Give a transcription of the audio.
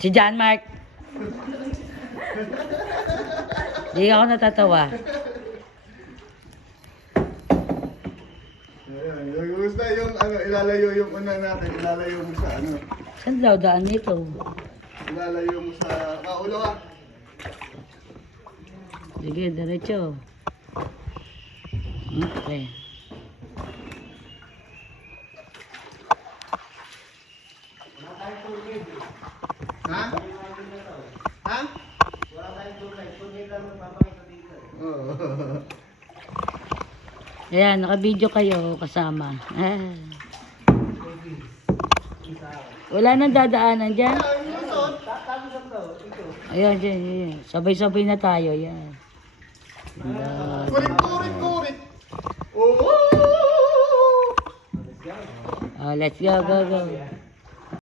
Si John Mark. Di ako natatawa. Ayan, gusto yung ano, ilalayo yung una natin, ilalayo mo sa ano. Saan daw daan nito? Ilalayo mo sa kaulo ka. Sige, diretso. Okay. Ha? Ha? Wala tayong tubig lang magpapakita dito. Oo. Ayan, naka-video kayo kasama. Ah. Wala nang dadaanan dyan. Ayan, dyan, dyan. Sabay-sabay na tayo. Ayan. Kurit, kurit, kurit. Oo. Let's go, go, go.